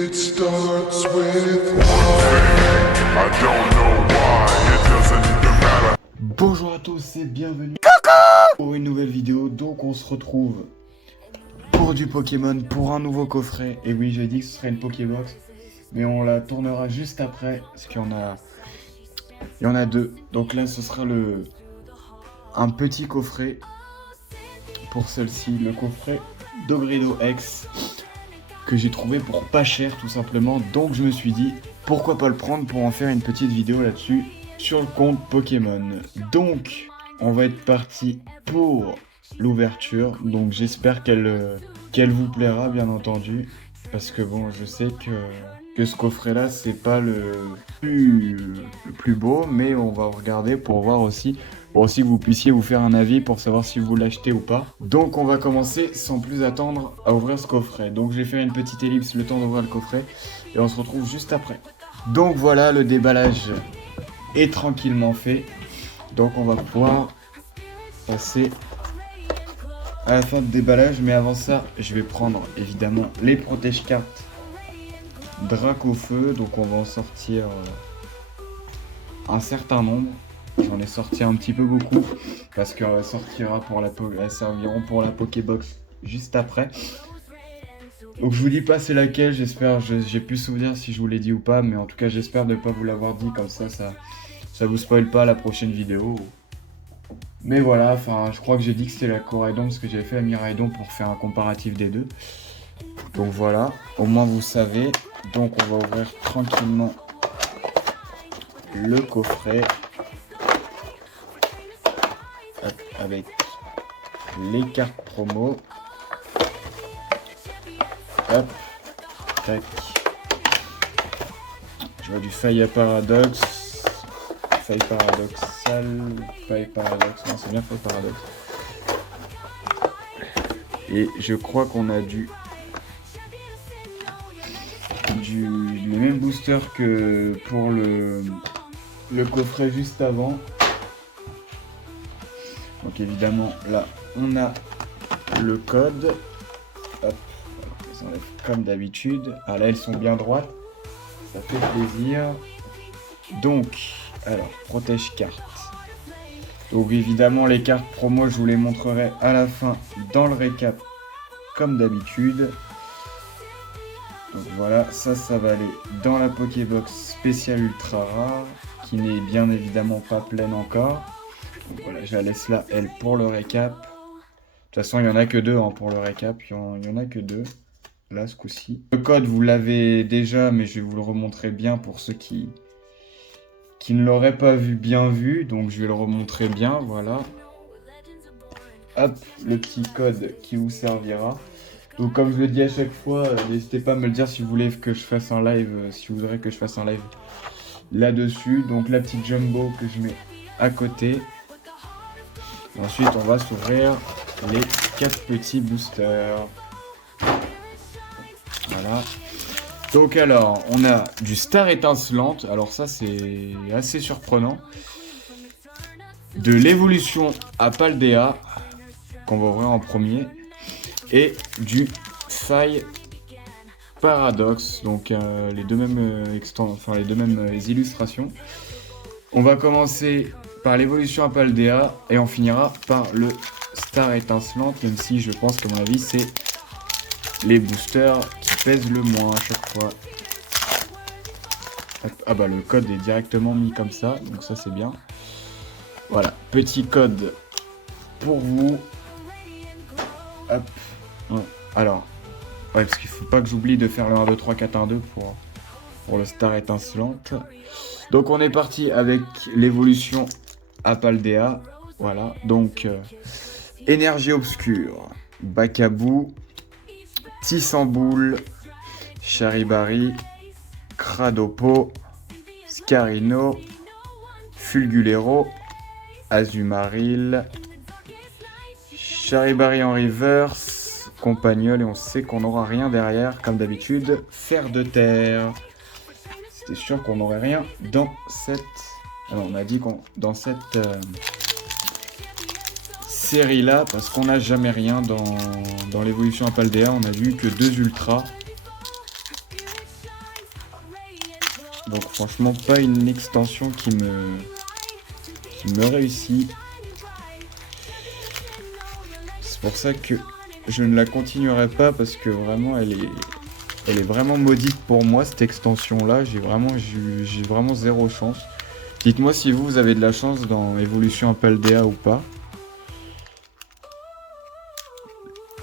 It starts with I don't know why, it doesn't even matter. Bonjour à tous et bienvenue pour une nouvelle vidéo. Donc on se retrouve pour du Pokémon, pour un nouveau coffret. Et oui, j'ai dit que ce serait une Pokébox, mais on la tournera juste après, parce qu'il y en a deux. Donc là ce sera un petit coffret pour celle-ci, le coffret Dogrido X, que j'ai trouvé pour pas cher tout simplement. Donc je me suis dit pourquoi pas le prendre pour en faire une petite vidéo là-dessus sur le compte Pokémon. Donc on va être parti pour l'ouverture. Donc j'espère qu'elle vous plaira bien entendu, parce que bon, je sais que ce coffret là c'est pas le plus beau, mais on va regarder pour voir aussi, pour aussi que vous puissiez vous faire un avis pour savoir si vous l'achetez ou pas. Donc on va commencer sans plus attendre à ouvrir ce coffret. Donc je vais faire une petite ellipse le temps d'ouvrir le coffret et on se retrouve juste après. Donc voilà, le déballage est tranquillement fait. Donc on va pouvoir passer à la fin de déballage, mais avant ça je vais prendre évidemment les protège-cartes Dracofeu. Donc on va en sortir un certain nombre. J'en ai sorti un petit peu beaucoup parce qu'elle serviront pour la Pokébox juste après. Donc je vous dis pas c'est laquelle, j'espère, j'ai plus souvenir si je vous l'ai dit ou pas, mais en tout cas j'espère ne pas vous l'avoir dit, comme ça vous spoil pas la prochaine vidéo. Mais voilà, enfin je crois que j'ai dit que c'était la Coraidon parce que j'avais fait la Miraidon pour faire un comparatif des deux. Donc voilà, au moins vous savez. Donc on va ouvrir tranquillement le coffret. Hop, avec les cartes promo. Hop, tac. Je vois du Fire Paradox. Fire Paradoxal. Fire Paradox. Non, c'est bien Fire Paradox. Et je crois qu'on a les mêmes boosters que pour le coffret juste avant. Donc évidemment là on a le code. Hop, on les enlève comme d'habitude. Ah là elles sont bien droites, ça fait plaisir. Donc alors protège carte. Donc évidemment les cartes promo je vous les montrerai à la fin dans le récap comme d'habitude. Donc voilà, ça va aller dans la Pokébox spéciale ultra rare, qui n'est bien évidemment pas pleine encore. Donc voilà, je la laisse là, elle, pour le récap. De toute façon, il n'y en a que deux pour le récap, il n'y en a que deux, là, ce coup-ci. Le code, vous l'avez déjà, mais je vais vous le remontrer bien pour ceux qui ne l'auraient pas bien vu. Donc je vais le remontrer bien, voilà. Hop, le petit code qui vous servira. Donc comme je le dis à chaque fois, n'hésitez pas à me le dire si vous voulez que je fasse un live, si vous voudrez que je fasse un live là-dessus. Donc la petite jumbo que je mets à côté. Ensuite on va s'ouvrir les 4 petits boosters. Voilà. Donc alors on a du Star étincelante, alors ça c'est assez surprenant. De l'évolution à Paldea, qu'on va ouvrir en premier. Et du Fire Paradox, donc les deux mêmes illustrations. On va commencer par l'évolution à Paldea et on finira par le Star étincelante, même si je pense qu'à mon avis c'est les boosters qui pèsent le moins à chaque fois. Ah bah le code est directement mis comme ça, donc ça c'est bien. Voilà, petit code pour vous. Hop. Ouais. Alors, ouais, parce qu'il faut pas que j'oublie de faire le 1, 2, 3, 4, 1, 2 pour le Star étincelante. Donc on est parti avec l'évolution à Paldea. Voilà, donc énergie obscure, Bacabou, Tissamboule, Charibari, Cradopo, Scarino, Fulgulero, Azumaril, Charibari en reverse, Compagnol, et on sait qu'on n'aura rien derrière, comme d'habitude, Fer de terre. C'était sûr qu'on n'aurait rien dans cette... Alors on a dit qu'on dans cette série-là, parce qu'on n'a jamais rien dans l'évolution à Paldea, on a vu que 2 ultras. franchement pas une extension qui me réussit. C'est pour ça que je ne la continuerai pas parce que vraiment elle est vraiment maudite pour moi cette extension là. J'ai vraiment zéro chance. Dites-moi si vous avez de la chance dans Evolution Paldea ou pas.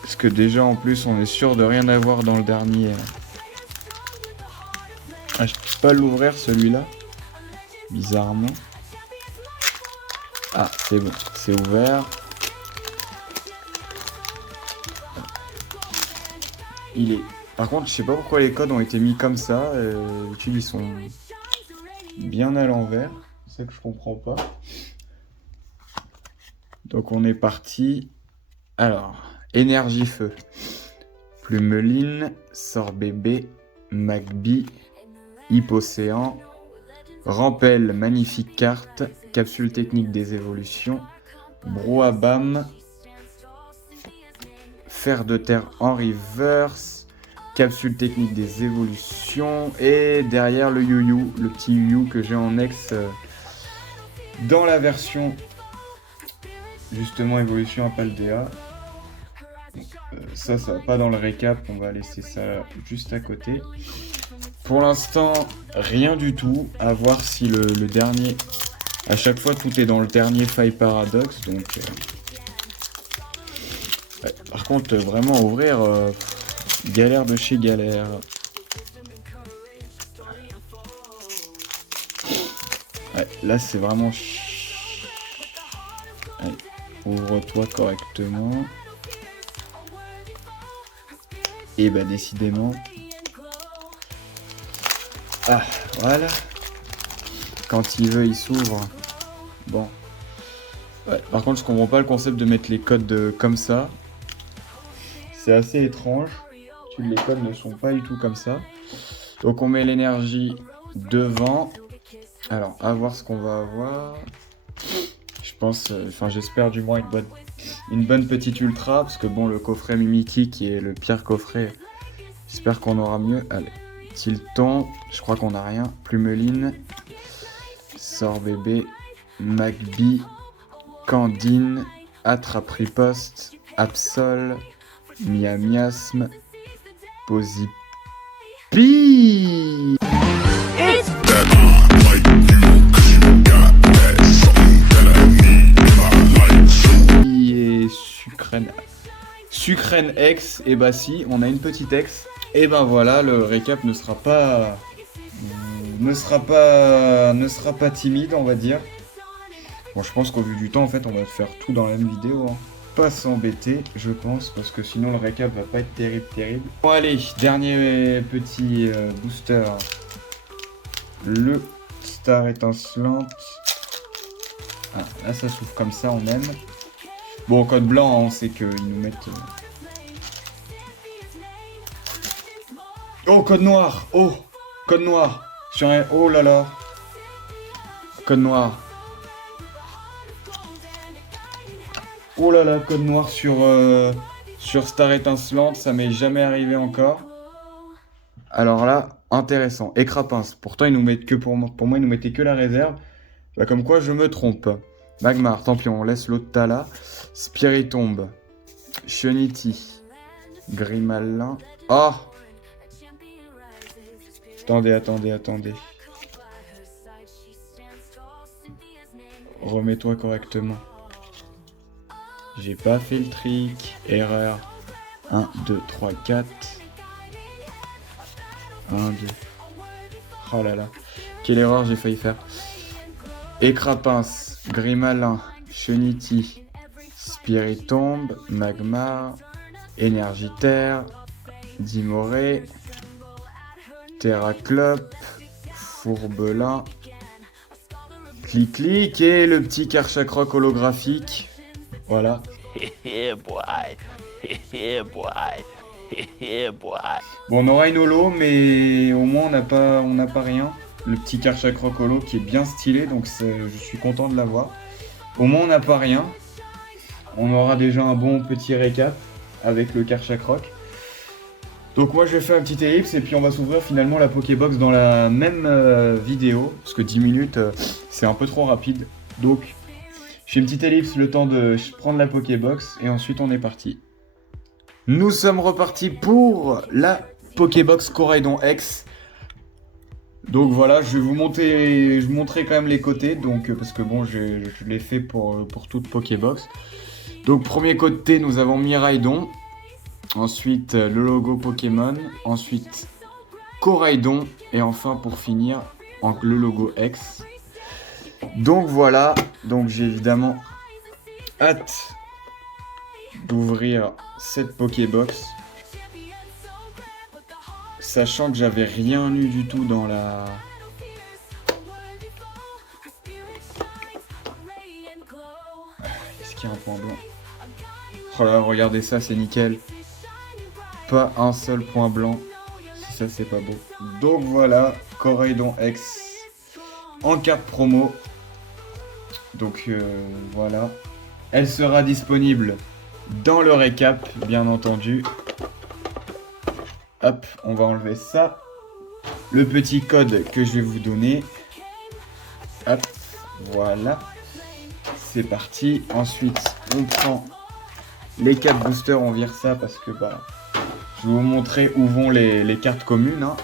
Parce que déjà en plus on est sûr de rien avoir dans le dernier. Ah, je peux pas l'ouvrir celui-là. Bizarrement. Ah, c'est bon, c'est ouvert. Il est... Par contre, je sais pas pourquoi les codes ont été mis comme ça. Ils sont bien à l'envers. C'est ça que je comprends pas. Donc on est parti. Alors, énergie feu. Plumeline, Sorbébé, Magby, Hippocéan, Rampel, magnifique carte, capsule technique des évolutions, Brouhabam, Fer de terre en reverse, capsule technique des évolutions, et derrière le Yu-Yu, le petit Yu-Yu que j'ai en ex dans la version justement évolution à Paldea. Ça va pas dans le récap, on va laisser ça juste à côté. Pour l'instant, rien du tout. À voir si le dernier... À chaque fois, tout est dans le dernier faille paradoxe. Donc, ouais. Par contre, vraiment ouvrir, galère de chez galère. Ouais, là, c'est vraiment... Allez, ouvre-toi correctement. Et bah, décidément... Ah, voilà. Quand il veut, il s'ouvre. Bon. Ouais, par contre, je comprends pas le concept de mettre les codes comme ça. C'est assez étrange. Les codes ne sont pas du tout comme ça. Donc, on met l'énergie devant. Alors, à voir ce qu'on va avoir. Je pense, j'espère du moins une bonne petite ultra. Parce que bon, le coffret Mimiki qui est le pire coffret, j'espère qu'on aura mieux. Allez. Tilton, je crois qu'on n'a rien. Plumeline, Sorbébé, Magby, Candine, Attrape-Riposte, Absol, Miamiasme, Posipi. Et Sucrène X, et bah si, on a une petite X. Et ben voilà, le récap ne sera pas timide, on va dire. Bon, je pense qu'au vu du temps, en fait, on va faire tout dans la même vidéo. Hein. Pas s'embêter, je pense, parce que sinon le récap va pas être terrible. Bon allez, dernier petit booster. Le Star étincelante. Ah, là ça s'ouvre comme ça, on aime. Bon, code blanc, hein, on sait qu'ils nous mettent... Oh, code noir! Oh! Code noir! Sur un... Oh là là! Code noir. Oh là là, code noir sur Star étincelante, ça m'est jamais arrivé encore. Alors là, intéressant. Écrapince. Pourtant, ils nous mettent que pour moi, ils nous mettaient que la réserve. Bah, comme quoi, je me trompe. Magmar, tant pis, on laisse l'autre tas là. Spiritombe. Chenity. Grimalin. Oh! Attendez. Remets-toi correctement. J'ai pas fait le trick. Erreur. 1, 2, 3, 4. 1, 2. Oh là là. Quelle erreur j'ai failli faire. Écrapince. Grimalin. Chenity. Spiritombe. Magmar. Énergitaire. Dimoré. Terraclope, Fourbelin, Clic et le petit Karchakroc holographique. Voilà. Bon, on aura une holo, mais au moins on n'a pas rien. Le petit Karchakroc holo qui est bien stylé, donc je suis content de l'avoir. Au moins on n'a pas rien. On aura déjà un bon petit récap avec le Karchakroc. Donc moi je vais faire un petit ellipse et puis on va s'ouvrir finalement la Pokébox dans la même vidéo. Parce que 10 minutes c'est un peu trop rapide. Donc je fais une petite ellipse le temps de prendre la Pokébox et ensuite on est parti. Nous sommes repartis pour la Pokébox Coraidon X. Donc voilà, je vais vous montrer quand même les côtés, donc parce que bon, je l'ai fait pour toute Pokébox. Donc premier côté, nous avons Miraidon, ensuite le logo Pokémon, ensuite Coraidon, et enfin pour finir, le logo X. Donc voilà, donc j'ai évidemment hâte d'ouvrir cette Pokébox. Sachant que j'avais rien eu du tout dans la... Est-ce qu'il y a un point blanc? Oh là, regardez ça, c'est nickel. Pas un seul point blanc. Si ça, c'est pas beau. Donc voilà, Coraidon X en carte promo. Donc voilà. Elle sera disponible dans le récap, bien entendu. Hop, on va enlever ça. Le petit code que je vais vous donner. Hop, voilà. C'est parti. Ensuite, on prend les 4 boosters. On vire ça parce que bah, je vais vous montrer où vont les cartes communes. Hein.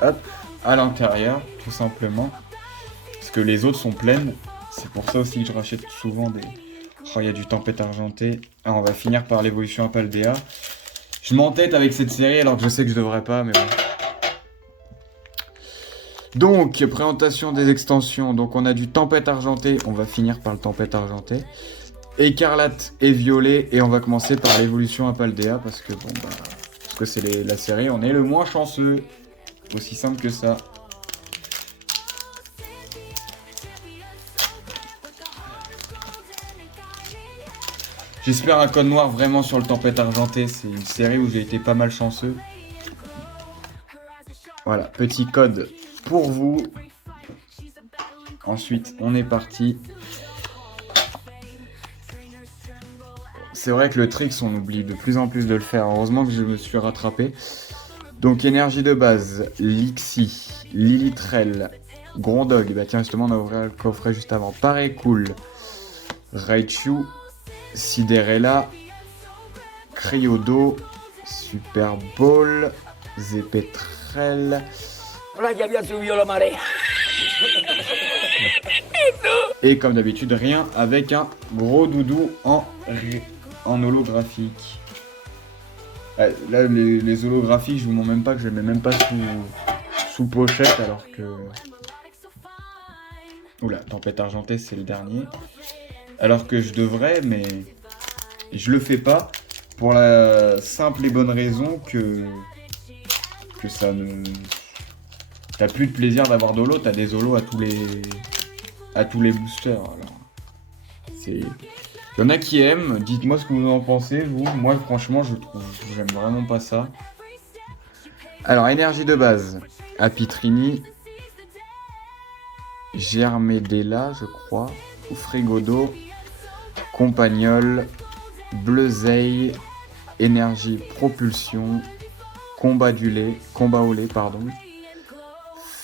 Hop, à l'intérieur, tout simplement. Parce que les autres sont pleines. C'est pour ça aussi que je rachète souvent des... Oh, il y a du Tempête Argentée. Ah, on va finir par l'évolution Apaldea. Je m'entête avec cette série alors que je sais que je devrais pas, mais bon. Donc, présentation des extensions. Donc, on a du Tempête Argentée. On va finir par le Tempête Argentée. Écarlate et Violet. Et on va commencer par l'évolution Apaldea. Parce que, bon, bah, parce que c'est la série. On est le moins chanceux. Aussi simple que ça. J'espère un code noir vraiment sur le Tempête Argentée. C'est une série où j'ai été pas mal chanceux. Voilà, petit code pour vous. Ensuite, on est parti. C'est vrai que le tricks, on oublie de plus en plus de le faire. Heureusement que je me suis rattrapé. Donc, énergie de base, Lixie, Lilitrel, Grondog. Bah tiens, justement, on a ouvert le coffret juste avant. Pareil cool. Raichu, Siderella, Cryodo, Super Ball, Zepetrel. Hola, ya había subido la marea. Et comme d'habitude, rien avec un gros doudou en holographique. Ouais, là, les holographiques, je vous montre même pas que je les mets même pas sous pochette alors que... Oula, Tempête Argentée, c'est le dernier. Alors que je devrais, mais je le fais pas pour la simple et bonne raison que ça ne... T'as plus de plaisir d'avoir de l'eau, t'as des holos à tous les boosters. Alors, c'est... Il y en a qui aiment, dites-moi ce que vous en pensez, vous. Moi, franchement, j'aime vraiment pas ça. Alors, énergie de base. Apitrini, Germedella, je crois, ou Frigodo, Compagnol, Bleuzeil, énergie propulsion, combat au lait, pardon,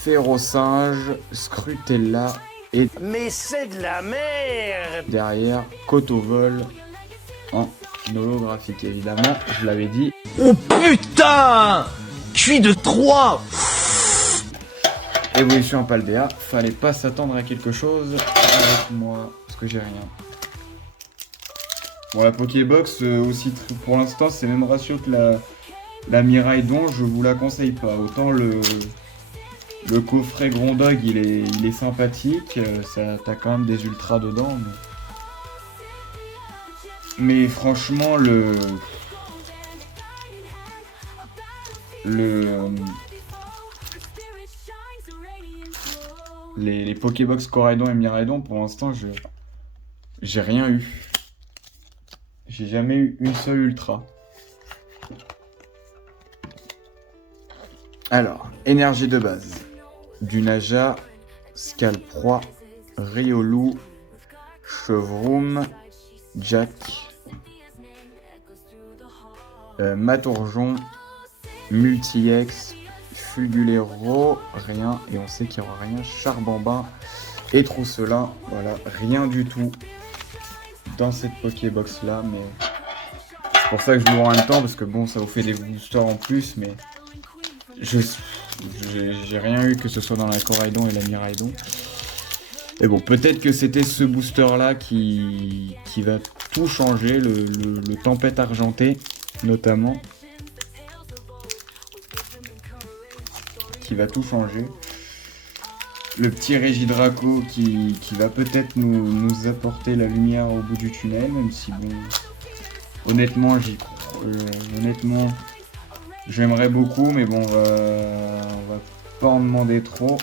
Férocinge, Scrutella et Mais c'est de la merde. derrière Cotovol en holographique évidemment, je l'avais dit. Oh putain! Je suis de 3! Évolution Apaldea, fallait pas s'attendre à quelque chose avec moi, parce que j'ai rien. Bon, la Pokébox, aussi pour l'instant, c'est le même ratio que la Miraidon, je vous la conseille pas. Autant le coffret Grondog, il est sympathique, t'as quand même des ultras dedans. Mais franchement, les Pokébox Coraidon et Miraidon, pour l'instant, j'ai rien eu. J'ai jamais eu une seule ultra. Alors, énergie de base. Dunaja, Scalproie, Riolu, Chevroom, Jack, Matourjon, Multi-X, Fulgulero, rien. Et on sait qu'il n'y aura rien. Charbambin et Trousselin. Voilà, rien du tout dans cette Pokébox là. Mais c'est pour ça que je l'ouvre en même temps. Parce que bon, ça vous fait des boosters en plus. Mais j'ai rien eu, que ce soit dans la Coraidon et la Miraidon. Et bon, peut-être que c'était ce booster là qui va tout changer, le Tempête Argentée notamment, qui va tout changer. Le petit Régidraco qui va peut-être nous apporter la lumière au bout du tunnel, même si bon, honnêtement j'aimerais beaucoup, mais bon, on va pas en demander trop.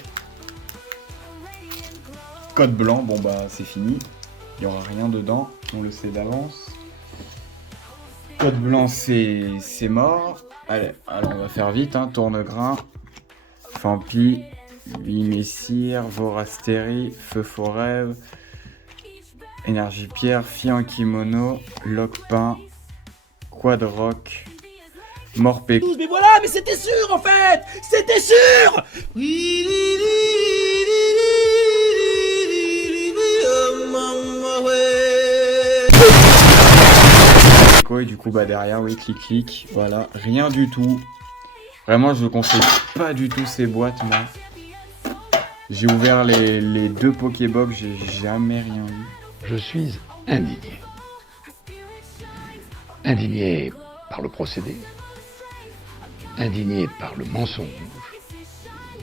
Code blanc, bon bah c'est fini, il n'y aura rien dedans, on le sait d'avance. Code blanc c'est mort. Allez, alors on va faire vite, hein. Tournegrain, Fampi, Bimessire, Vorastéry, Feu Forêve, Énergie Pierre, Fian Kimono, Lockpin, Quadrock, Morpeko. Mais voilà, mais c'était sûr en fait. C'était sûr. Et du coup bah derrière oui clic, voilà, rien du tout. Vraiment je ne conseille pas du tout ces boîtes moi. J'ai ouvert les deux Pokébox, j'ai jamais rien eu. Je suis indigné. Indigné par le procédé, indigné par le mensonge,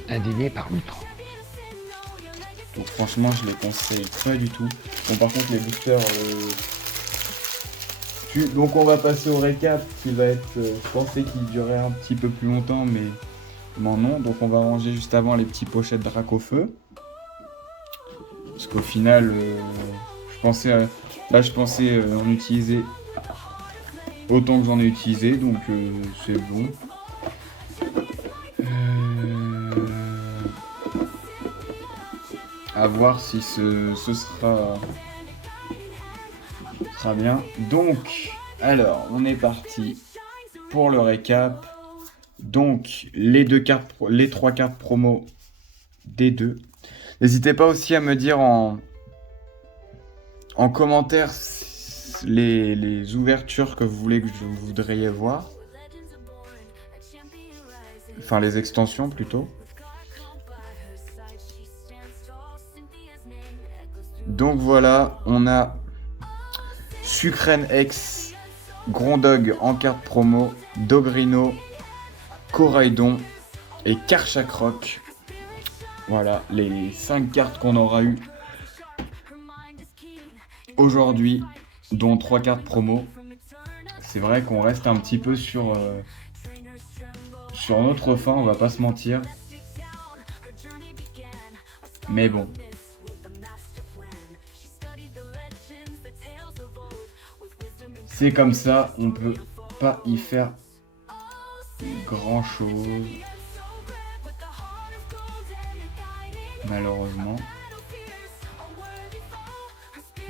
indigné par l'outrance. Donc franchement je les conseille pas du tout. Bon par contre les boosters donc on va passer au récap qui va être, je pensais qu'il durait un petit peu plus longtemps mais non. Donc on va ranger juste avant les petits pochettes Dracofeu. Parce qu'au final, je pensais en utiliser autant que j'en ai utilisé, donc c'est bon. À voir si ce sera bien. Donc, alors, on est parti pour le récap. Donc, les 3 cartes promo des deux. N'hésitez pas aussi à me dire en commentaire les ouvertures que vous voulez que je voudrais voir. Enfin, les extensions plutôt. Donc voilà, on a Sucrène X, Grondog en carte promo, Dogrino, Coraidon et Karchakroc. Voilà les 5 cartes qu'on aura eues aujourd'hui, dont 3 cartes promo. C'est vrai qu'on reste un petit peu sur notre fin, on va pas se mentir. Mais bon. C'est comme ça, on peut pas y faire grand chose. Malheureusement.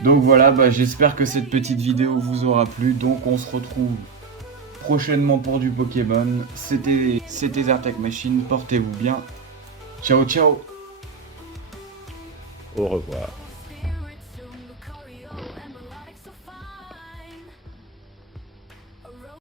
Donc voilà, j'espère que cette petite vidéo vous aura plu. Donc on se retrouve prochainement pour du Pokémon. C'était Zartech Machine, portez-vous bien. Ciao ciao. Au revoir.